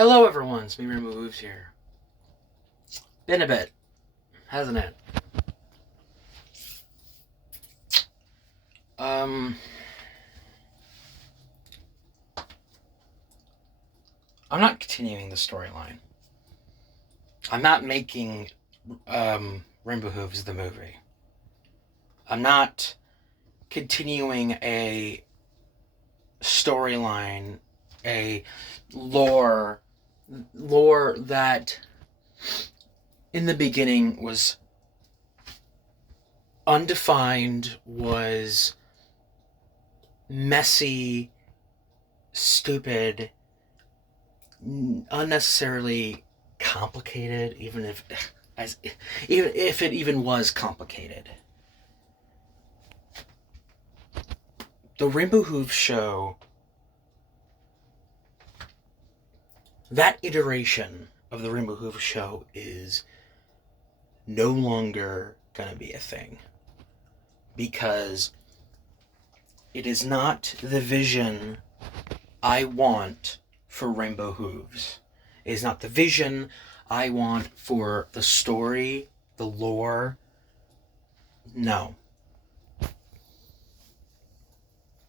Hello everyone, it's me Rainbow Hooves here. Been a bit, hasn't it? I'm not continuing the storyline. I'm not making Rainbow Hooves the movie. I'm not continuing a storyline, a lore that in the beginning was undefined, was messy, stupid, unnecessarily complicated, even if it even was complicated. The Rainbow Hooves show, that iteration of the Rainbow Hooves show is no longer gonna be a thing, because it is not the vision I want for Rainbow Hooves. It is not the vision I want for the story, the lore. No.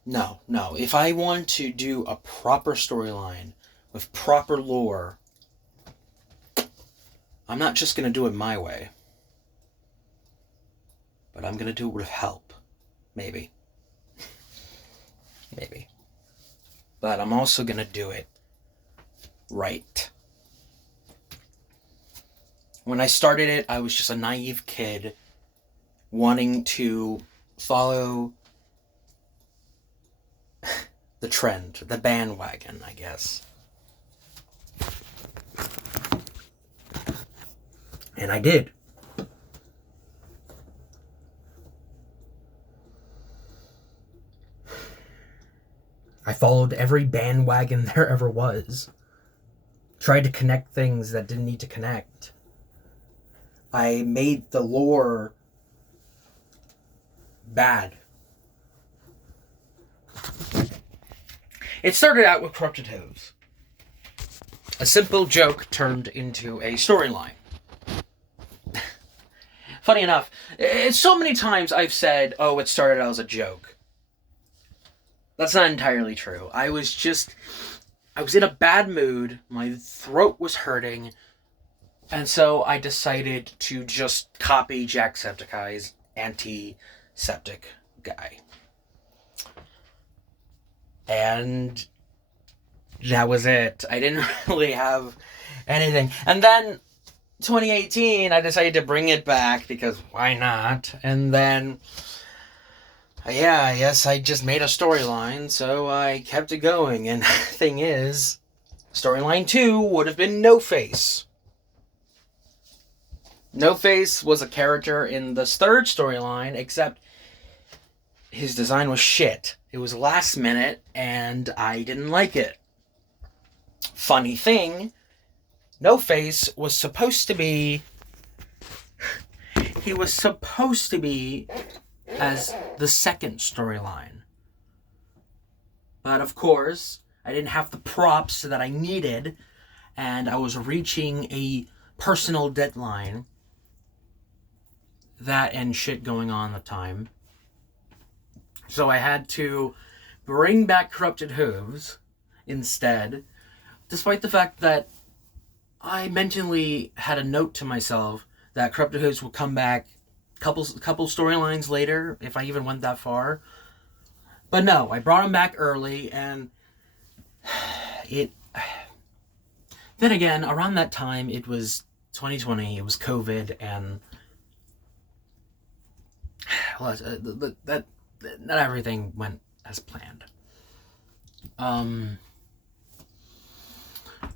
If I want to do a proper storyline with proper lore, I'm not just going to do it my way. But I'm going to do it with help. Maybe. Maybe. But I'm also going to do it right. When I started it, I was just a naive kid wanting to follow the trend, the bandwagon, I guess. And I did. I followed every bandwagon there ever was. Tried to connect things that didn't need to connect. I made the lore bad. It started out with Corrupted Hooves. A simple joke turned into a storyline. Funny enough, so many times I've said, oh, it started out as a joke. That's not entirely true. I was in a bad mood, my throat was hurting, and so I decided to just copy Jacksepticeye's antiseptic guy. And that was it. I didn't really have anything. And then 2018, I decided to bring it back because why not? And then, yeah, I guess I just made a storyline, so I kept it going. And the thing is, storyline 2 would have been No Face. No Face was a character in this third storyline, except his design was shit. It was last minute, and I didn't like it. Funny thing, No Face was supposed to be... He was supposed to be as the second storyline. But of course, I didn't have the props that I needed, and I was reaching a personal deadline. That and shit going on at the time. So I had to bring back Corrupted Hooves instead, despite the fact that I mentally had a note to myself that Corrupted Hooves would come back couple storylines later, if I even went that far. But no, I brought him back early, and it... Then again, around that time, it was 2020, it was COVID, and... Well, not everything went as planned. And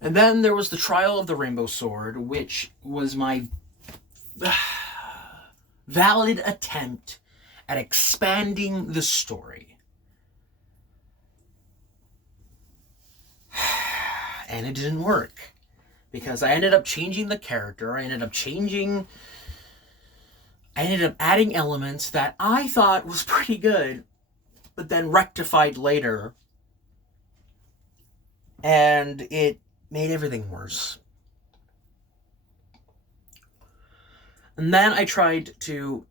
then there was the Trial of the Rainbow Sword, which was my valid attempt at expanding the story. And it didn't work, because I ended up changing the character. I ended up adding elements that I thought was pretty good, but then rectified later. And it made everything worse. And then I tried to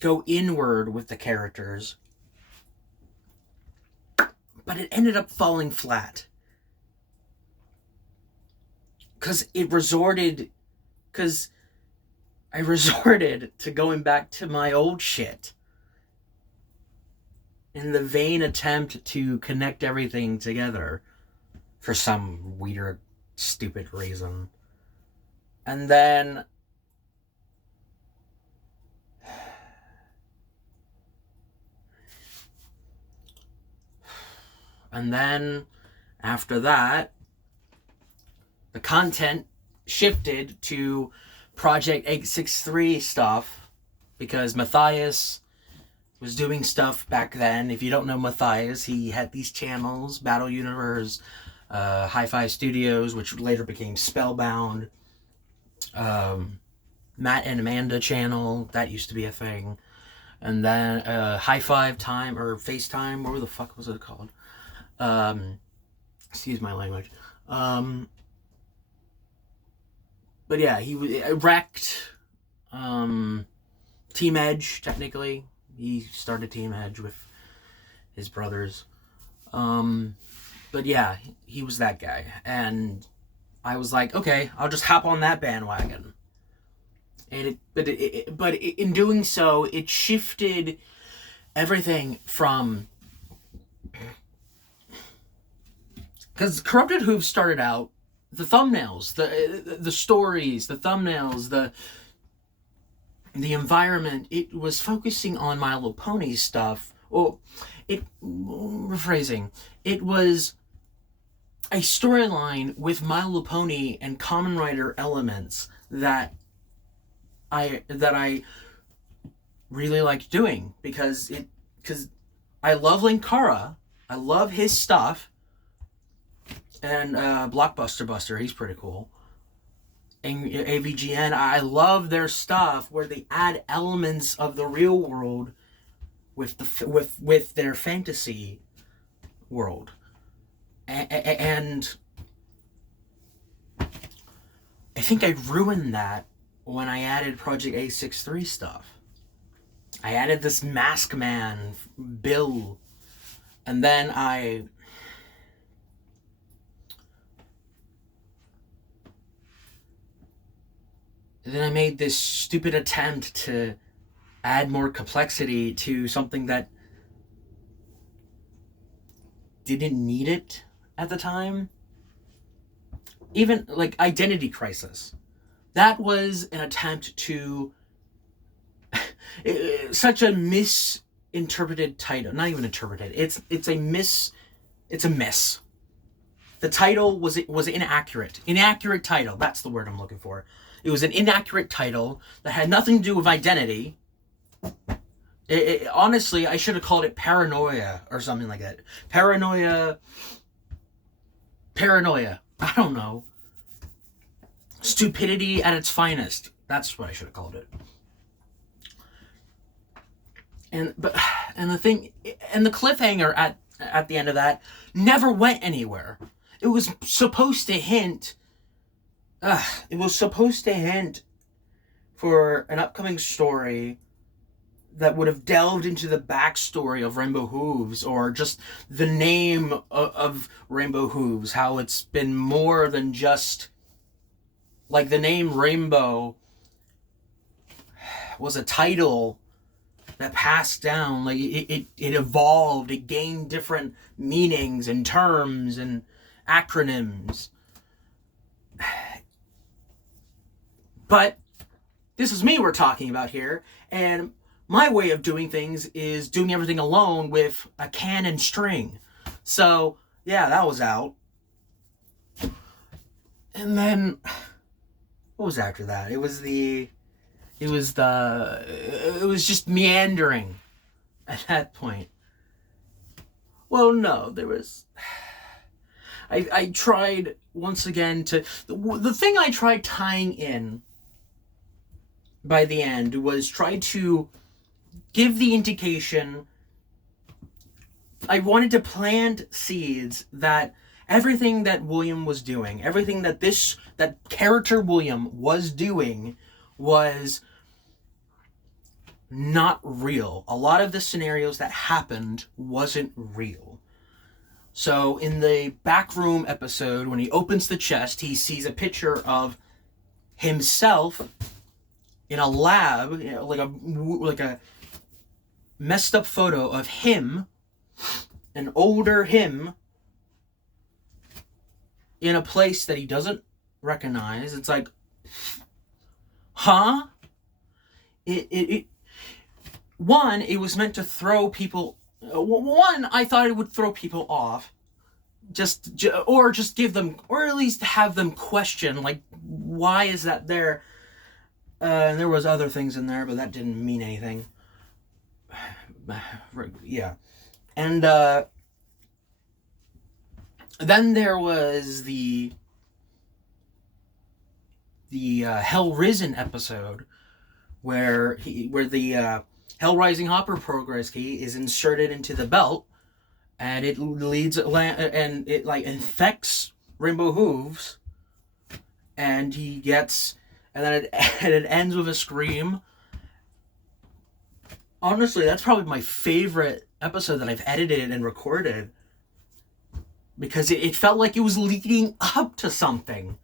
go inward with the characters, but it ended up falling flat. Because I resorted to going back to my old shit in the vain attempt to connect everything together for some weird, stupid reason. And then after that, the content shifted to Project 863 stuff because Matthias was doing stuff back then. If you don't know Matthias, he had these channels, Battle Universe, Hi-Fi Studios, which later became Spellbound, Matt and Amanda channel, that used to be a thing, and then High Five Time, or FaceTime, what the fuck was it called? Excuse my language. But yeah, he wrecked Team Edge, technically. He started Team Edge with his brothers. But yeah, he was that guy. And I was like, okay, I'll just hop on that bandwagon. And but in doing so, it shifted everything from... Because Corrupted Hooves started out, the thumbnails, the stories, the thumbnails, the environment, it was focusing on My Little Pony stuff. Rephrasing, it was a storyline with My Little Pony and Kamen Rider elements that I really liked doing because I love Linkara, I love his stuff. And Blockbuster Buster, he's pretty cool. And AVGN, I love their stuff where they add elements of the real world with their fantasy world. And I think I ruined that when I added Project 863 stuff. I added this Mask Man, Bill, and then I made this stupid attempt to add more complexity to something that didn't need it at the time. Even like Identity Crisis. That was an attempt to... such a misinterpreted title. Not even interpreted. It's a mess. The title was inaccurate. Inaccurate title. That's the word I'm looking for. It was an inaccurate title that had nothing to do with identity. Honestly, I should have called it Paranoia or something like that. Paranoia. I don't know. Stupidity at its finest. That's what I should have called it. And the cliffhanger at the end of that never went anywhere. It was supposed to hint for an upcoming story that would have delved into the backstory of Rainbow Hooves, or just the name of Rainbow Hooves, how it's been more than just... Like, the name Rainbow was a title that passed down. Like, it evolved, it gained different meanings and terms and acronyms. But this is me we're talking about here, and my way of doing things is doing everything alone with a can and string. So, yeah, that was out. And then, what was after that? It was just meandering at that point. Well, no, there was... I tried once again to... The thing I tried tying in by the end was try to give the indication wanted to plant seeds that everything that William was doing, everything that that character William was doing was not real. A lot of the scenarios that happened wasn't real. So in the backroom episode, when he opens the chest, he sees a picture of himself in a lab, like a messed up photo of him, an older him, in a place that he doesn't recognize. It's like, huh? It was meant to throw people. One, I thought it would throw people off, or just give them, or at least have them question, like, why is that there? And there was other things in there, but that didn't mean anything. Yeah, and then there was the Hell Risen episode, where the Hell Rising Hopper progress key is inserted into the belt, and it leads and it like infects Rainbow Hooves, and then it ends with a scream. Honestly, that's probably my favorite episode that I've edited and recorded, because it felt like it was leading up to something,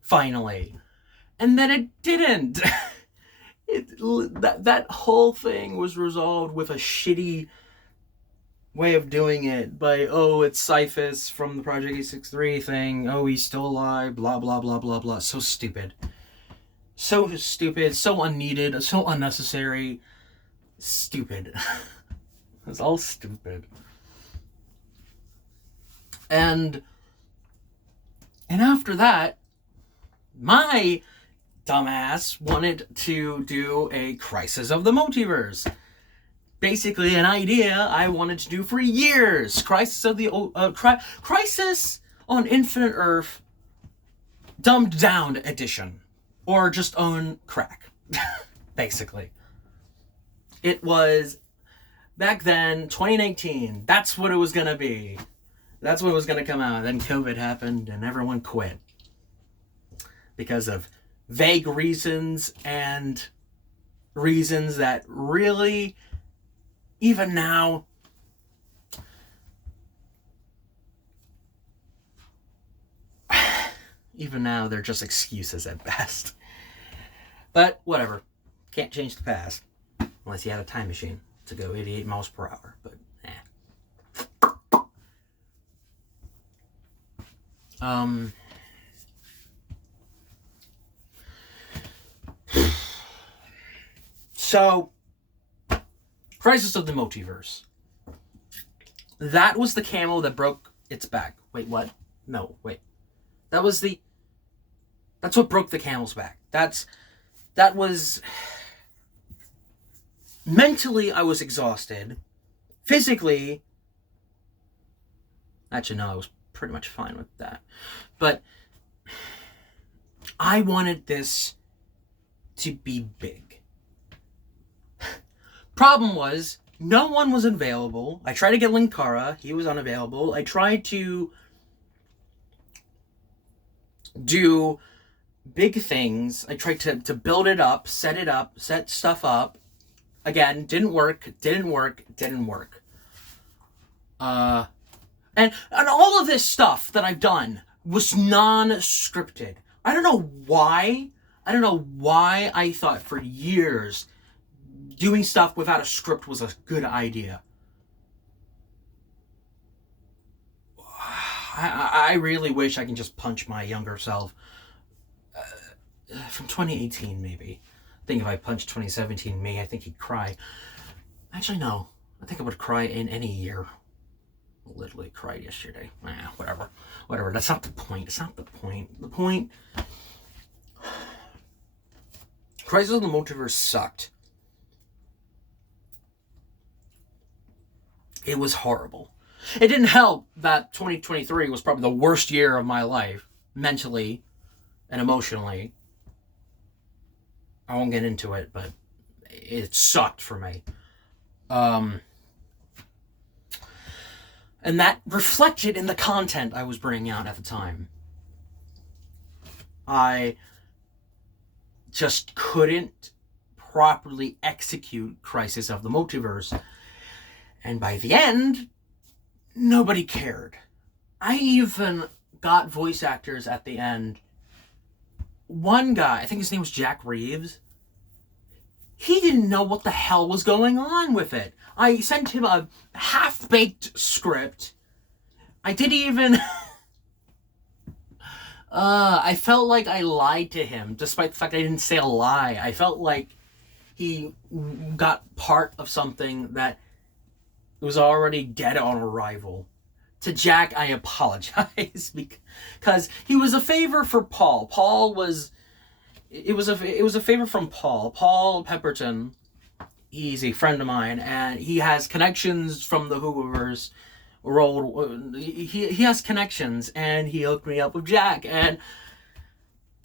finally. And then it didn't. That whole thing was resolved with a shitty way of doing it by, it's Cyphus from the Project 863 thing, he's still alive, blah, blah, blah, blah, blah. So stupid. So stupid, so unneeded, so unnecessary. Stupid. It's all stupid. And after that, my dumbass wanted to do a Crisis of the Multiverse. Basically, an idea I wanted to do for years. Crisis on Infinite Earth, dumbed down edition, or just on crack. Basically, it was back then, 2019. That's what it was gonna be. That's what was gonna come out. Then COVID happened, and everyone quit because of vague reasons, and reasons that really, even now, they're just excuses at best. But whatever. Can't change the past. Unless you had a time machine to go 88 miles per hour. But, So, Crisis of the Multiverse. That was the camel that broke its back. Wait, what? No, wait. That's what broke the camel's back. That was... Mentally, I was exhausted. Physically... Actually, no, I was pretty much fine with that. But I wanted this to be big. Problem was, no one was available. I tried to get Linkara. He was unavailable. I tried to do big things. I tried to build it up, set stuff up. Again, didn't work. And all of this stuff that I've done was non-scripted. I don't know why I thought for years doing stuff without a script was a good idea. I really wish I can just punch my younger self. From 2018, maybe. I think if I punched 2017 me, I think he'd cry. Actually, no. I think I would cry in any year. I literally cried yesterday. Whatever. That's not the point. The point... Crisis of the Multiverse sucked. It was horrible. It didn't help that 2023 was probably the worst year of my life, mentally and emotionally. I won't get into it, but it sucked for me. And that reflected in the content I was bringing out at the time. I just couldn't properly execute Crisis of the Multiverse. And by the end, nobody cared. I even got voice actors at the end. One guy, I think his name was Jack Reeves, he didn't know what the hell was going on with it. I sent him a half-baked script. I did even... I felt like I lied to him, despite the fact I didn't say a lie. I felt like he got part of something that was already dead on arrival. To Jack, I apologize because he was a favor for Paul. It was a favor from Paul. Paul Pemberton. He's a friend of mine, and he has connections from the Whoverse. He has connections, and he hooked me up with Jack. And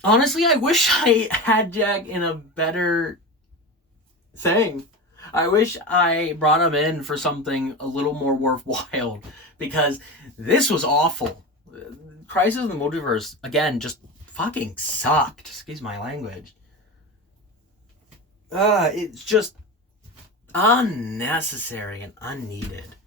honestly, I wish I had Jack in a better thing. I wish I brought him in for something a little more worthwhile, because this was awful. Crisis of the Multiverse, again, just fucking sucked. Excuse my language. It's just unnecessary and unneeded.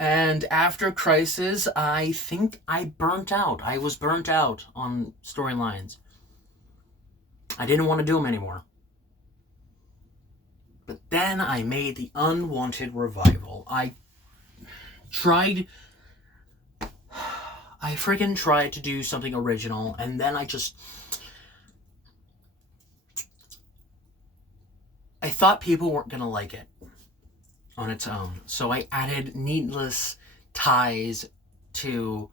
And after Crisis, I think I burnt out. I was burnt out on storylines. I didn't want to do them anymore. But then I made the Unwanted Revival. I friggin' tried to do something original, and then I thought people weren't gonna like it on its own. So I added needless ties to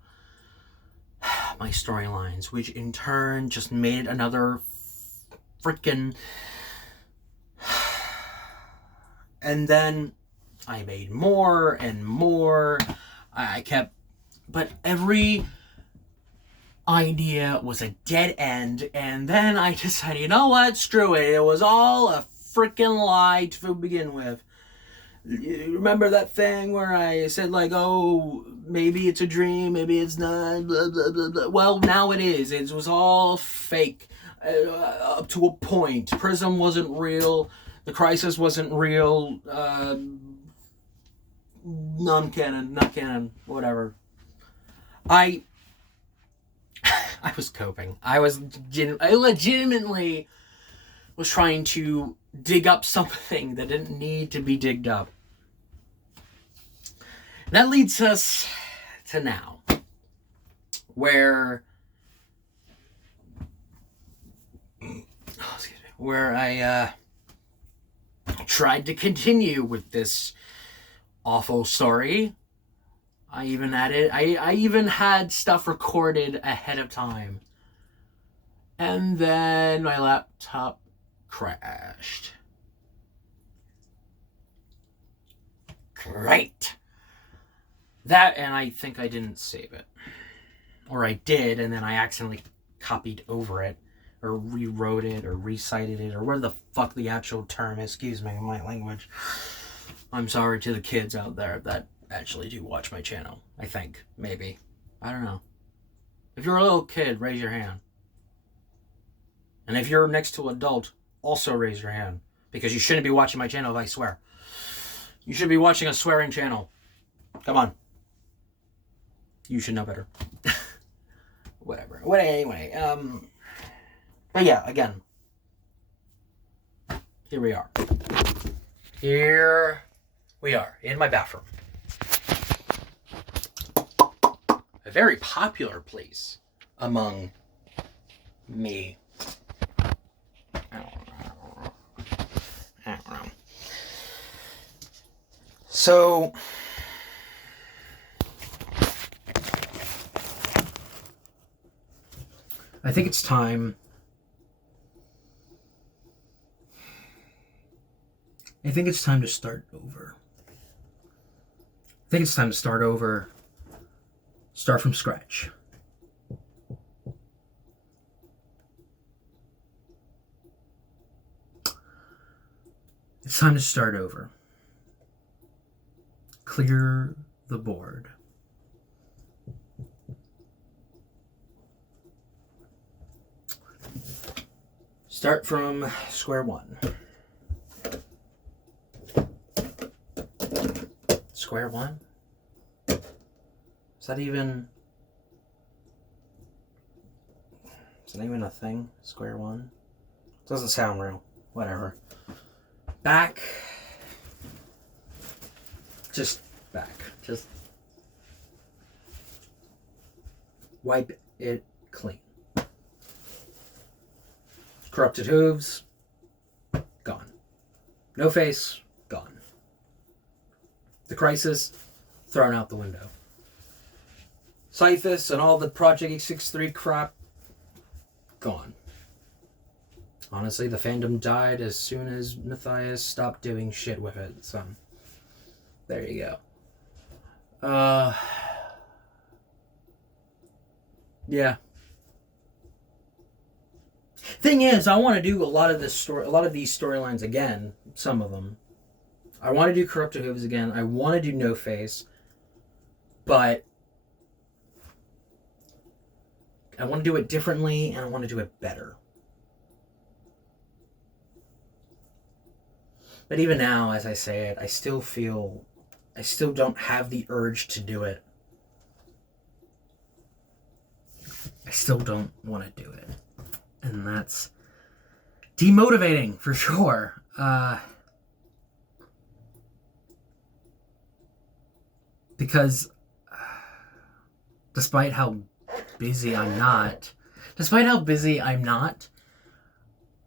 my storylines, which in turn just made another freaking... And then I made more and more. I kept... But every idea was a dead end, and then I decided, you know what, screw it. It was all a freaking lie to begin with. Remember that thing where I said, like, oh, maybe it's a dream, maybe it's not, blah, blah, blah, blah. Well, now it is. It was all fake up to a point. Prism wasn't real. The Crisis wasn't real. Non-canon, not canon, whatever. I was coping. I legitimately was trying to dig up something that didn't need to be digged up. That leads us to now, where I tried to continue with this awful story. I even had stuff recorded ahead of time. And then my laptop crashed. Great. That, and I think I didn't save it. Or I did, and then I accidentally copied over it, or rewrote it, or recited it, or where the fuck the actual term is. Excuse me, my language. I'm sorry to the kids out there that actually do watch my channel. I think. Maybe. I don't know. If you're a little kid, raise your hand. And if you're next to an adult, also raise your hand. Because you shouldn't be watching my channel if I swear. You should be watching a swearing channel. Come on. You should know better. Whatever. Anyway, but yeah, again. Here we are. Here we are, in my bathroom. A very popular place among me. I don't know. So... I think it's time. I think it's time to start over. Start from scratch. It's time to start over. Clear the board. Start from square one. Square one? Is that even a thing? Square one? Doesn't sound real. Whatever. Back. Just back. Just wipe it clean. Corrupted hooves, gone. No face, gone. The crisis, thrown out the window. Cyphus and all the Project 863 crap, gone. Honestly, the fandom died as soon as Matthias stopped doing shit with it, so there you go. Yeah. Thing is, I want to do a lot of these storylines again. Some of them. I want to do Corrupted Hooves again. I want to do No Face, but I want to do it differently, and I want to do it better. But even now, as I say it, I still don't have the urge to do it. I still don't want to do it. And that's demotivating, for sure. Because despite how busy I'm not,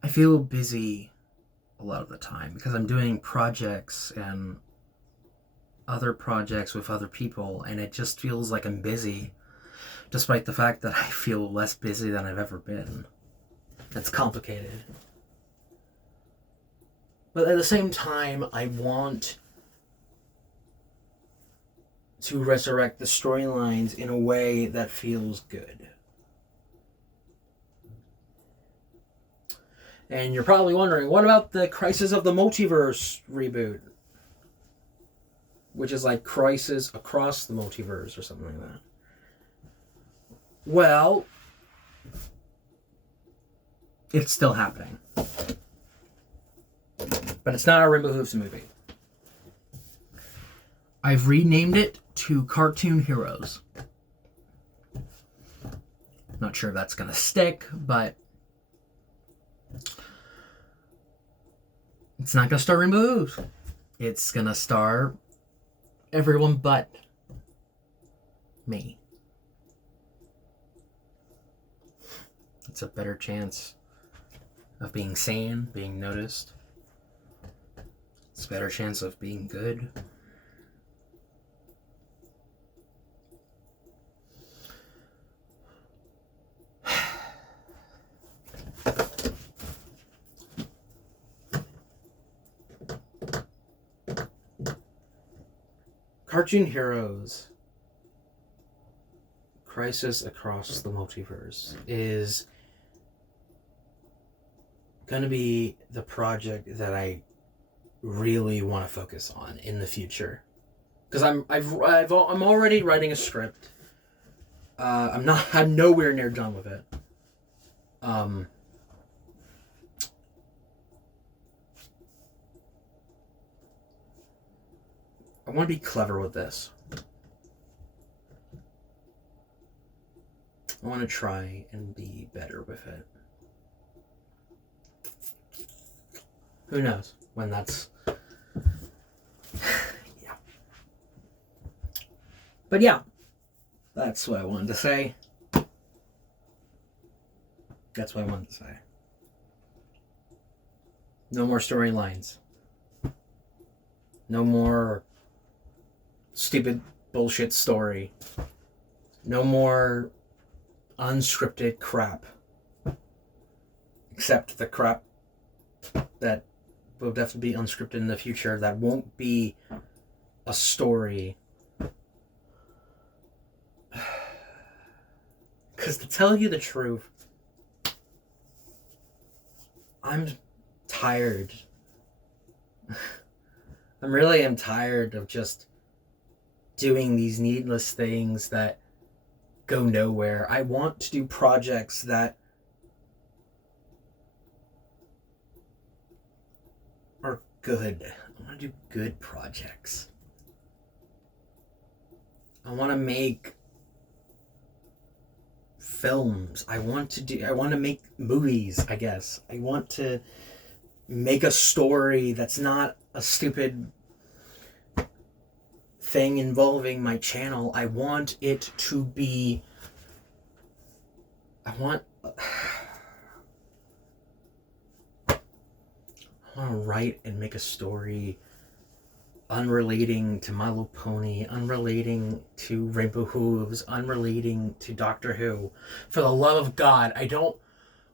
I feel busy a lot of the time because I'm doing projects and other projects with other people, and it just feels like I'm busy, despite the fact that I feel less busy than I've ever been. It's complicated. But at the same time, I want to resurrect the storylines in a way that feels good. And you're probably wondering, what about the Crisis of the Multiverse reboot? Which is like Crisis Across the Multiverse or something like that. Well, it's still happening. But it's not a Rainbow Hooves movie. I've renamed it to Cartoon Heroes. Not sure if that's going to stick, but it's not going to star Rainbow Hooves. It's going to star everyone but me. It's a better chance of being seen, being noticed. It's a better chance of being good. Cartoon Heroes Crisis Across the Multiverse is going to be the project that I really want to focus on in the future, because I'm already writing a script. I'm nowhere near done with it. I want to be clever with this. I want to try and be better with it. Who knows when that's... yeah. But yeah, that's what I wanted to say. That's what I wanted to say. No more storylines. No more stupid bullshit story. No more unscripted crap. Except the crap that will definitely be unscripted in the future that won't be a story. Because to tell you the truth, I'm tired really am tired of just doing these needless things that go nowhere. I want to do projects that are good. I want to do good projects. I want to make films. I want to make movies, I guess. I want to make a story that's not a stupid thing involving my channel. I want it to be... I want to write and make a story unrelating to My Little Pony, unrelating to Rainbow Hooves, unrelating to Doctor Who. For the love of God, I don't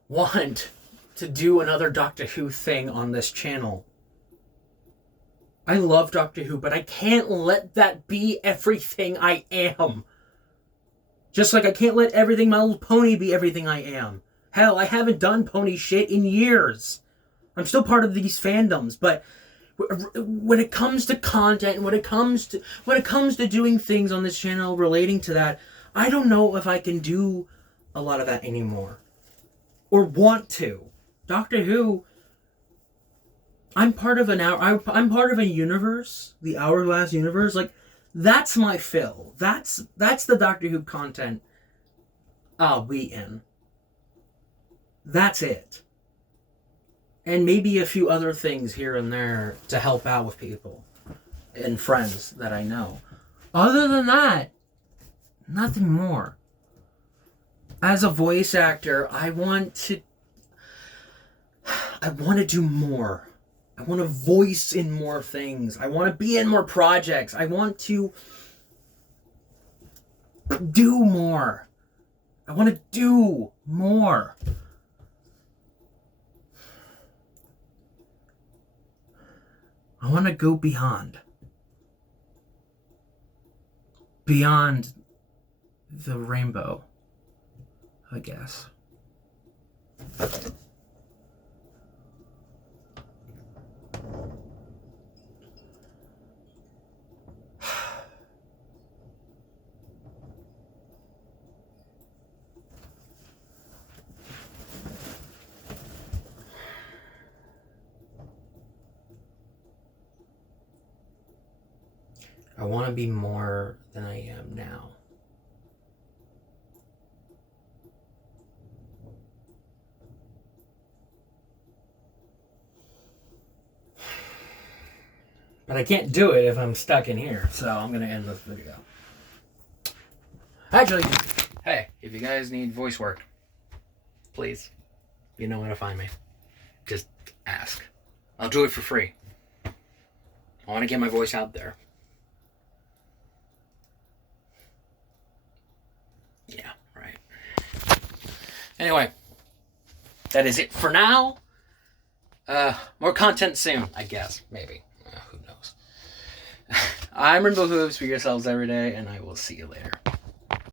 want to do another Doctor Who thing on this channel. I love Doctor Who, but I can't let that be everything I am. Just like I can't let everything My Little Pony be everything I am. Hell, I haven't done pony shit in years. I'm still part of these fandoms, but when it comes to content, when it comes to doing things on this channel relating to that, I don't know if I can do a lot of that anymore, or want to. Doctor Who, I'm part of I'm part of a universe, the Hourglass universe. Like, that's my fill. That's the Doctor Who content I'll be in. That's it. And maybe a few other things here and there to help out with people and friends that I know. Other than that, nothing more. As a voice actor, I want to do more. I want to voice in more things. I want to be in more projects. I want to do more. I want to do more. I want to go beyond. Beyond the rainbow, I guess. I want to be more than I am now. But I can't do it if I'm stuck in here, so I'm going to end this video. Actually, hey, if you guys need voice work, please, you know where to find me. Just ask. I'll do it for free. I want to get my voice out there. Yeah, right. Anyway, that is it for now. More content soon, I guess. Maybe. Who knows? I'm Rainbow Hooves. Be yourselves every day, and I will see you later.